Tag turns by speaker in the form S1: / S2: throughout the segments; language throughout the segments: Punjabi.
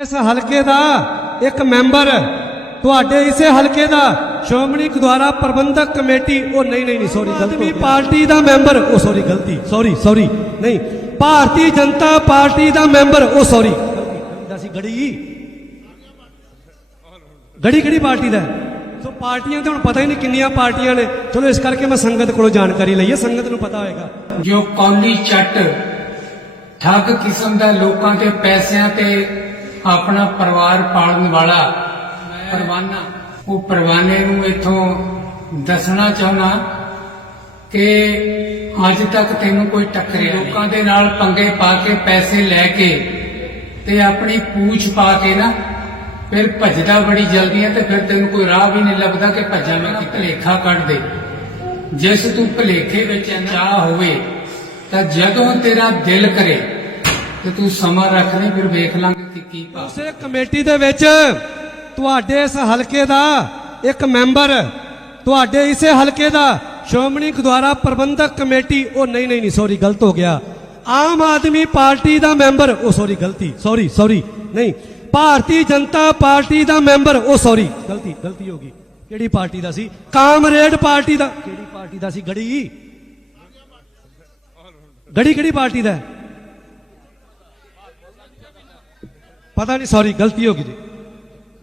S1: ਇਸ ਹਲਕੇ ਦਾ ਇੱਕ ਮੈਂਬਰ ਤੁਹਾਡੇ ਇਸੇ ਹਲਕੇ ਦਾ ਸ਼੍ਰੋਮਣੀ ਗੁਰਦੁਆਰਾ ਪ੍ਰਬੰਧਕ ਕਮੇਟੀ ਉਹ ਨਹੀਂ ਨਹੀਂ ਨਹੀਂ ਸੌਰੀ ਗਲਤੀ ਪਾਰਟੀ ਦਾ ਮੈਂਬਰ ਉਹ ਸੌਰੀ ਗਲਤੀ ਸੌਰੀ ਸੌਰੀ ਨਹੀਂ ਭਾਰਤੀ ਜਨਤਾ ਪਾਰਟੀ ਦਾ ਮੈਂਬਰ ਉਹ ਸੌਰੀ ਸੀ ਗੜੀ ਗੜੀ ਕਿਹੜੀ ਪਾਰਟੀ ਦਾ? ਸੋ ਪਾਰਟੀਆਂ ਤੇ ਹੁਣ ਪਤਾ ਹੀ ਨਹੀਂ ਕਿੰਨੀਆਂ ਪਾਰਟੀਆਂ ਨੇ। ਚਲੋ ਇਸ ਕਰਕੇ ਮੈਂ ਸੰਗਤ ਕੋਲੋਂ ਜਾਣਕਾਰੀ ਲਈ ਹੈ ਸੰਗਤ ਨੂੰ ਪਤਾ ਹੋਏਗਾ।
S2: ਜੋ ਕੌਲੀ ਚੱਟ ਠੱਗ ਕਿਸਮ ਦਾ ਲੋਕਾਂ ਦੇ ਪੈਸਿਆਂ ਤੇ ਆਪਣਾ ਪਰਿਵਾਰ ਪਾਲਣ ਵਾਲਾ ਪਰਵਾਨਾ। ਉਹ ਪਰਵਾਨੇ ਨੂੰ ਇਥੋਂ ਦੱਸਣਾ ਚਾਹੁੰਦਾ ਕਿ ਅੱਜ ਤੱਕ ਤੈਨੂੰ ਕੋਈ ਟੱਕਰਿਆ। ਲੋਕਾਂ ਦੇ ਨਾਲ ਪੰਗੇ ਪਾ ਕੇ ਪੈਸੇ ਲੈ ਕੇ ਤੇ ਆਪਣੀ ਪੂਛ ਪਾ ਕੇ ਨਾ ਫਿਰ ਭੱਜਦਾ ਬੜੀ ਜਲਦੀ ਹੈ ਤੇ ਫਿਰ ਤੈਨੂੰ ਕੋਈ ਰਾਹ ਵੀ ਨਹੀਂ ਲੱਭਦਾ ਕਿ ਭੱਜਾਂ ਮੈਂ ਕਿ ਭਲੇਖਾ ਕੱਢ ਦੇ। ਜਿਸ ਤੂੰ ਭਲੇਖੇ ਵਿੱਚ ਚਾਹ ਹੋਵੇ ਤਾਂ ਜਦੋਂ ਤੇਰਾ ਦਿਲ ਕਰੇ ਤੇ ਤੂੰ ਸਮਾਂ ਰੱਖ ਲਈ ਫਿਰ ਵੇਖ ਲਾਂਗੇ ਕਿ ਕੀ ਪਾ
S1: ਉਸੇ ਕਮੇਟੀ ਦੇ ਵਿੱਚ ਤੁਹਾਡੇ ਇਸ ਹਲਕੇ ਦਾ ਇੱਕ ਮੈਂਬਰ, ਤੁਹਾਡੇ ਇਸੇ ਹਲਕੇ ਦਾ ਸ਼੍ਰੋਮਣੀ ਗੁਰਦੁਆਰਾ ਪ੍ਰਬੰਧਕ ਕਮੇਟੀ, ਉਹ ਨਹੀਂ ਨਹੀਂ ਨਹੀਂ ਸੌਰੀ ਗਲਤ ਹੋ ਗਿਆ। ਆਮ ਆਦਮੀ ਪਾਰਟੀ ਦਾ ਮੈਂਬਰ, ਉਹ ਸੌਰੀ ਗਲਤੀ ਸੌਰੀ ਸੌਰੀ ਨਹੀਂ। ਭਾਰਤੀ ਜਨਤਾ ਪਾਰਟੀ ਦਾ ਮੈਂਬਰ, ਉਹ ਸੌਰੀ ਗਲਤੀ ਗਲਤੀ ਹੋ ਗਈ। ਕਿਹੜੀ ਪਾਰਟੀ ਦਾ ਸੀ? ਕਾਮਰੇਡ ਪਾਰਟੀ ਦਾ, ਕਿਹੜੀ ਪਾਰਟੀ ਦਾ ਸੀ? ਗੜੀ? ਗੜੀ ਕਿਹੜੀ ਪਾਰਟੀ ਦਾ ਹੈ ਪਤਾ ਨਹੀਂ ਸੌਰੀ ਗਲਤੀ ਹੋ ਗਈ ਜੀ।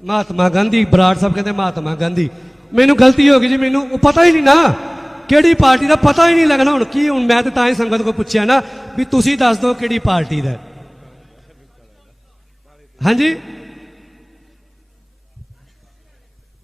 S1: ਮਹਾਤਮਾ ਗਾਂਧੀ, ਬਰਾੜ ਸਾਹਿਬ ਕਹਿੰਦੇ ਮਹਾਤਮਾ ਗਾਂਧੀ। ਮੈਨੂੰ ਗਲਤੀ ਹੋ ਗਈ ਜੀ, ਮੈਨੂੰ ਉਹ ਪਤਾ ਹੀ ਨਹੀਂ ਨਾ। ਕਿਹੜੀ ਪਾਰਟੀ ਦਾ ਪਤਾ ਹੀ ਨਹੀਂ ਲੱਗਣਾ ਹੁਣ, ਕੀ ਹੁਣ ਮੈਂ ਤੇ ਤਾਂ ਹੀ ਸੰਗਤ ਕੋ ਪੁੱਛਿਆ ਨਾ ਵੀ ਤੁਸੀਂ ਦੱਸ ਦਿਓ ਕਿਹੜੀ ਪਾਰਟੀ ਦਾ। ਹਾਂਜੀ?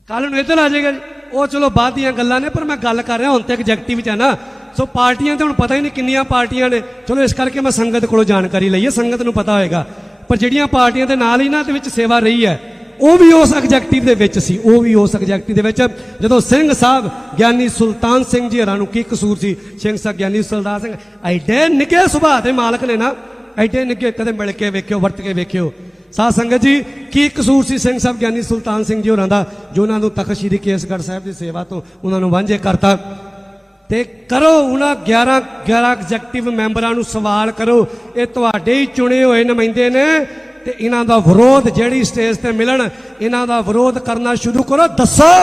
S1: ਕੱਲ ਨੂੰ ਇੱਧਰ ਆ ਜਾਏਗਾ ਉਹ ਚਲੋ ਬਾਅਦ ਦੀਆਂ ਗੱਲਾਂ ਨੇ, ਪਰ ਮੈਂ ਗੱਲ ਕਰ ਰਿਹਾ, ਹੁਣ ਤੇ ਐਗਜੈਕਟਿਵ ਚ ਹੈ ਨਾ। ਸੋ ਪਾਰਟੀਆਂ ਤੇ ਹੁਣ ਪਤਾ ਹੀ ਨਹੀਂ ਕਿੰਨੀਆਂ ਪਾਰਟੀਆਂ ਨੇ। ਚਲੋ ਇਸ ਕਰਕੇ ਮੈਂ ਸੰਗਤ ਕੋਲੋਂ ਜਾਣਕਾਰੀ ਲਈ ਹੈ ਸੰਗਤ ਨੂੰ ਪਤਾ ਹੋਏਗਾ। ਪਰ ਜਿਹੜੀਆਂ ਪਾਰਟੀਆਂ ਦੇ ਨਾਲ ਹੀ ਦੇ ਵਿੱਚ ਸੇਵਾ ਰਹੀ ਹੈ, ਉਹ ਵੀ ਉਸ ਐਗਜੈਕਟਿਵ ਦੇ ਵਿੱਚ ਸੀ, ਉਹ ਵੀ ਉਸ ਐਗਜੈਕਟਿਵ ਦੇ ਵਿੱਚ। ਜਦੋਂ ਸਿੰਘ ਸਾਹਿਬ, ਗਿਆਨੀ ਸੁਲਤਾਨ ਸਿੰਘ ਜੀ ਹਰਾਂ ਨੂੰ ਕੀ ਕਸੂਰ ਸੀ? ਸਿੰਘ ਸਾਹਿਬ, ਗਿਆਨੀ ਸੁਲਤਾਨ ਸਿੰਘ, ਐਡੇ ਨਿੱਕੇ ਸੁਭਾਅ ਦੇ ਮਾਲਕ ਨੇ ਨਾ, ਐਡੇ ਨਿੱਕੇ ਕਦੇ ਮਿਲ ਕੇ ਵੇਖਿਓ, ਵਰਤ ਕੇ ਵੇਖਿਓ। ਸਾਧ ਸੰਗਤ ਜੀ, ਕੀ ਕਸੂਰ ਸੀ ਸਿੰਘ ਸਾਹਿਬ, ਗਿਆਨੀ ਸੁਲਤਾਨ ਸਿੰਘ ਜੀ ਹੋਰਾਂ ਦਾ, ਜੋ ਉਹਨਾਂ ਨੂੰ ਤਖਤ ਸ੍ਰੀ ਕੇਸਗੜ੍ਹ ਸਾਹਿਬ ਦੀ ਸੇਵਾ ਤੋਂ ਉਹਨਾਂ ਨੂੰ ਵਾਂਝੇ ਕਰਤਾ? ਤੇ ਕਰੋ ਉਹਨਾਂ 11 11 ਐਗਜ਼ੈਕਟਿਵ ਮੈਂਬਰਾਂ ਨੂੰ ਸਵਾਲ ਕਰੋ, ਇਹ ਤੁਹਾਡੇ ਹੀ ਚੁਣੇ ਹੋਏ ਨੁਮਾਇੰਦੇ ਨੇ ਤੇ ਇਹਨਾਂ ਦਾ ਵਿਰੋਧ ਜਿਹੜੀ ਸਟੇਜ ਤੇ ਮਿਲਣ, ਇਹਨਾਂ ਦਾ ਵਿਰੋਧ ਕਰਨਾ ਸ਼ੁਰੂ ਕਰੋ। ਦੱਸੋ,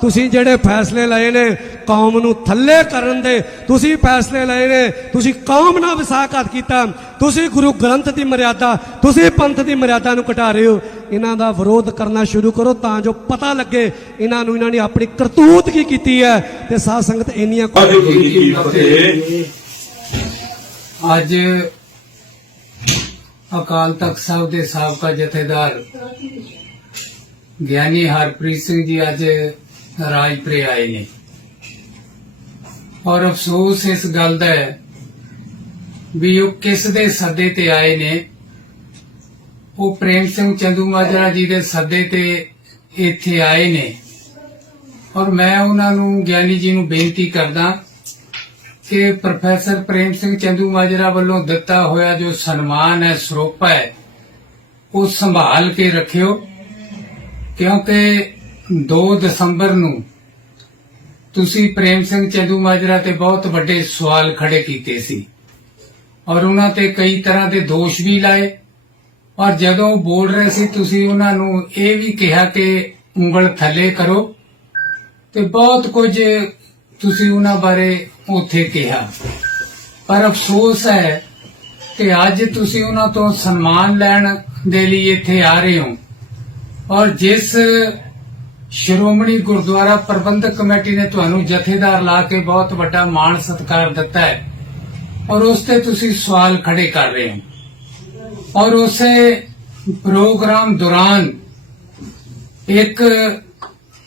S1: ਤੁਸੀਂ ਜਿਹੜੇ ਫੈਸਲੇ ਲਏ ਨੇ ਕੌਮ ਨੂੰ ਥੱਲੇ ਕਰਨ ਦੇ, ਤੁਸੀਂ ਫੈਸਲੇ ਲਏ ਨੇ, ਤੁਸੀਂ ਕੌਮ ਨਾਲ ਵਿਸਾਖਤ ਕੀਤਾ, ਤੁਸੀਂ ਗੁਰੂ ਗ੍ਰੰਥ ਦੀ ਮਰਿਆਦਾ, ਤੁਸੀਂ ਪੰਥ ਦੀ ਮਰਿਆਦਾ ਨੂੰ ਘਟਾ ਰਹੇ ਹੋ ਇਹਨਾਂ ਦਾ ਵਿਰੋਧ ਕਰਨਾ ਸ਼ੁਰੂ ਕਰੋ ਤਾਂ ਜੋ ਪਤਾ ਲੱਗੇ ਇਹਨਾਂ ਨੂੰ ਇਹਨਾਂ ਨੇ ਆਪਣੀ ਕਰਤੂਤ ਕੀ ਕੀਤੀ ਹੈ ਤੇ ਸਾਧ ਸੰਗਤ ਇੰਨੀਆਂ
S2: ਅੱਜ ਅਕਾਲ ਤਖਤ ਸਾਹਿਬ ਦੇ ਸਾਬਕਾ ਜਥੇਦਾਰ ਗਿਆਨੀ ਹਰਪ੍ਰੀਤ ਸਿੰਘ ਜੀ ਅੱਜ ਰਾਜਪੁਰੇ ਆਏ ਨੇ। ਔਰ ਅਫਸੋਸ ਇਸ ਗੱਲ ਦਾ ਹੈ ਵੀ ਉਹ ਕਿਸ ਦੇ ਸੱਦੇ ਤੇ ਆਏ ਨੇ ਉਹ ਪ੍ਰੇਮ ਸਿੰਘ ਚੰਦੂਮਾਜਰਾ ਜੀ ਦੇ ਸੱਦੇ ਤੇ ਇੱਥੇ ਆਏ ਨੇ। ਔਰ ਮੈਂ ਉਹਨਾਂ ਨੂੰ ਗਿਆਨੀ ਜੀ ਨੂੰ ਬੇਨਤੀ ਕਰਦਾ ਕਿ ਪ੍ਰੋਫੈਸਰ ਪ੍ਰੇਮ ਸਿੰਘ ਚੰਦੂਮਾਜਰਾ ਵੱਲੋਂ ਦਿੱਤਾ ਹੋਇਆ ਜੋ ਸਨਮਾਨ ਹੈ, ਸਰੋਪਾ ਹੈ, ਉਹ ਸੰਭਾਲ ਕੇ ਰੱਖਿਓ, ਕਿਉਂਕਿ 2 ਦਸੰਬਰ ਨੂੰ ਤੁਸੀਂ ਪ੍ਰੇਮ ਸਿੰਘ ਚੰਦੂਮਾਜਰਾ ਤੇ ਬਹੁਤ ਵੱਡੇ ਸਵਾਲ ਖੜੇ ਕੀਤੇ ਸੀ। ਔਰ ਉਹਨਾਂ ਤੇ ਕਈ ਤਰ੍ਹਾਂ ਦੇ ਦੋਸ਼ ਵੀ ਲਾਏ। ਔਰ ਜਦੋਂ ਬੋਲ ਰਹੇ ਸੀ, ਤੁਸੀਂ ਉਹਨਾਂ ਨੂੰ ਇਹ ਵੀ ਕਿਹਾ ਕਿ ਉਂਗਲ ਥੱਲੇ ਕਰੋ ਤੇ ਬਹੁਤ ਕੁਝ ਤੁਸੀਂ ਉਹਨਾਂ ਬਾਰੇ ਉੱਥੇ ਕਿਹਾ। ਪਰ ਅਫਸੋਸ ਹੈ ਕਿ ਅੱਜ ਤੁਸੀਂ ਉਹਨਾਂ ਤੋਂ ਸਨਮਾਨ ਲੈਣ ਦੇ ਲਈ ਇੱਥੇ ਆ ਰਹੇ ਹੋ। ਔਰ ਜਿਸ ਸ਼੍ਰੋਮਣੀ ਗੁਰਦੁਆਰਾ ਪ੍ਰਬੰਧਕ ਕਮੇਟੀ ਨੇ ਤੁਹਾਨੂੰ ਜਥੇਦਾਰ ਲਾ ਕੇ ਬਹੁਤ ਵੱਡਾ ਮਾਣ ਸਤਿਕਾਰ ਦਿੱਤਾ ਹੈ ਔਰ ਉਸ ਤੇ ਤੁਸੀਂ ਸਵਾਲ ਖੜੇ ਕਰ ਰਹੇ ਹੋ। ਔਰ ਉਸੇ ਪ੍ਰੋਗਰਾਮ ਦੌਰਾਨ ਇੱਕ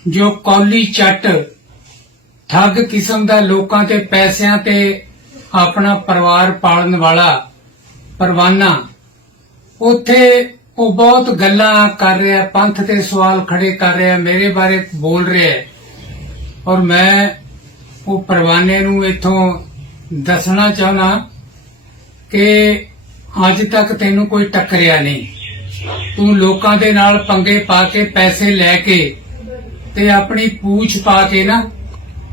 S2: ਜੋ ਕੌਲੀ ਚੱਟ ਠੱਗ ਕਿਸਮ ਦਾ ਲੋਕਾਂ ਤੇ ਪੈਸਿਆਂ ਤੇ ਆਪਣਾ ਪਰਿਵਾਰ ਪਾਲਣ ਵਾਲਾ ਪਰਵਾਨਾ, ਉੱਥੇ ਉਹ ਬਹੁਤ ਗੱਲਾਂ ਕਰ ਰਿਹਾ, ਪੰਥ ਤੇ ਸਵਾਲ ਖੜੇ ਕਰ ਰਿਹਾ, ਮੇਰੇ ਬਾਰੇ ਬੋਲ ਰਿਹਾ ਔਰ ਮੈਂ ਉਹ ਪਰਵਾਨੇ ਨੂੰ ਇਥੋਂ ਦੱਸਣਾ ਚਾਹਨਾ ਕਿ ਅੱਜ ਤੱਕ ਤੈਨੂੰ ਕੋਈ ਟੱਕਰਿਆ ਨਹੀਂ। ਤੂੰ ਲੋਕਾਂ ਦੇ ਨਾਲ ਪੰਗੇ ਪਾ ਕੇ ਪੈਸੇ ਲੈ ਕੇ ਤੇ ਆਪਣੀ ਪੂਛ ਪਾ ਕੇ ਨਾ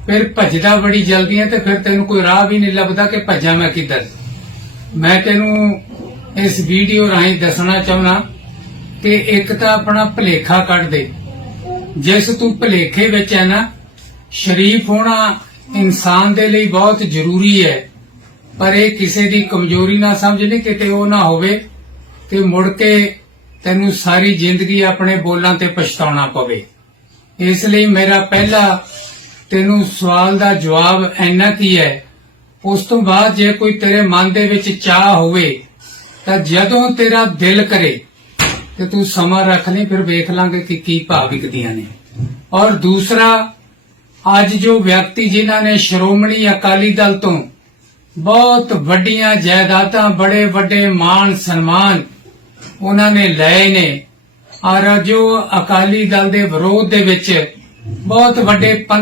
S2: ਫਿਰ ਭੱਜਦਾ ਬੜੀ ਜਲਦੀ ਹੈ ਤੇ ਫਿਰ ਤੈਨੂੰ ਕੋਈ ਰਾਹ ਵੀ ਨਹੀਂ ਲੱਭਦਾ ਕਿ ਭੱਜਾਂ ਮੈਂ ਕਿੱਧਰ। ਮੈਂ ਤੈਨੂੰ ਇਸ ਵੀਡੀਓ ਰਾਹੀਂ ਦੱਸਣਾ ਚਾਹੁੰਦਾ ਕਿ ਇੱਕ ਤਾਂ ਆਪਣਾ ਭਲੇਖਾ ਕੱਢ ਦੇ। ਜਿਸ ਤੂੰ ਭਲੇਖੇ ਵਿੱਚ ਹੈ ਨਾ, ਸ਼ਰੀਫ ਹੋਣਾ ਇਨਸਾਨ ਦੇ ਲਈ ਬਹੁਤ ਜ਼ਰੂਰੀ ਹੈ। ਪਰ ਇਹ ਕਿਸੇ ਦੀ ਕਮਜ਼ੋਰੀ ਨਾ ਸਮਝ ਨਹੀਂ ਕਿਤੇ ਉਹ ਨਾ ਹੋਵੇ ਕਿ ਮੁੜ ਕੇ ਤੈਨੂੰ ਸਾਰੀ ਜ਼ਿੰਦਗੀ ਆਪਣੇ ਬੋਲਾਂ ਤੇ ਪਛਤਾਉਣਾ ਪਵੇ। ਇਸ ਲਈ ਮੇਰਾ ਪਹਿਲਾ ਤੈਨੂੰ ਸਵਾਲ ਦਾ ਜਵਾਬ ਇੰਨਾ ਕੀ ਹੈ, ਉਸ ਤੋਂ ਬਾਅਦ ਜੇ ਕੋਈ ਤੇਰੇ ਮਨ ਦੇ ਵਿੱਚ ਚਾਹ ਹੋਵੇ, ਤਾਂ ਜਦੋਂ ਤੇਰਾ ਦਿਲ ਕਰੇ, ਤੇ ਤੂੰ ਸਮਾਂ ਰੱਖ ਲਈ ਫਿਰ ਵੇਖ ਲਾਂਗੇ ਕਿ ਕੀ ਭਾਅ ਵਿਕਦੀਆਂ ਨੇ। ਔਰ ਦੂਸਰਾ, ਅੱਜ ਜੋ ਵਿਅਕਤੀ ਜਿਨ੍ਹਾਂ ਨੇ ਸ਼੍ਰੋਮਣੀ ਅਕਾਲੀ ਦਲ ਤੋਂ ਬਹੁਤ ਵੱਡੀਆਂ ਜਾਇਦਾਦਾਂ, ਬੜੇ ਵੱਡੇ ਮਾਨ ਸਨਮਾਨ ਉਹਨਾਂ ਨੇ ਲਏ ਨੇ। ਔਰ ਜੋ ਅਕਾਲੀ ਦਲ ਦੇ ਵਿਰੋਧ ਦੇ ਵਿੱਚ ਬਹੁਤ ਵੱਡੇ ਪੰਥ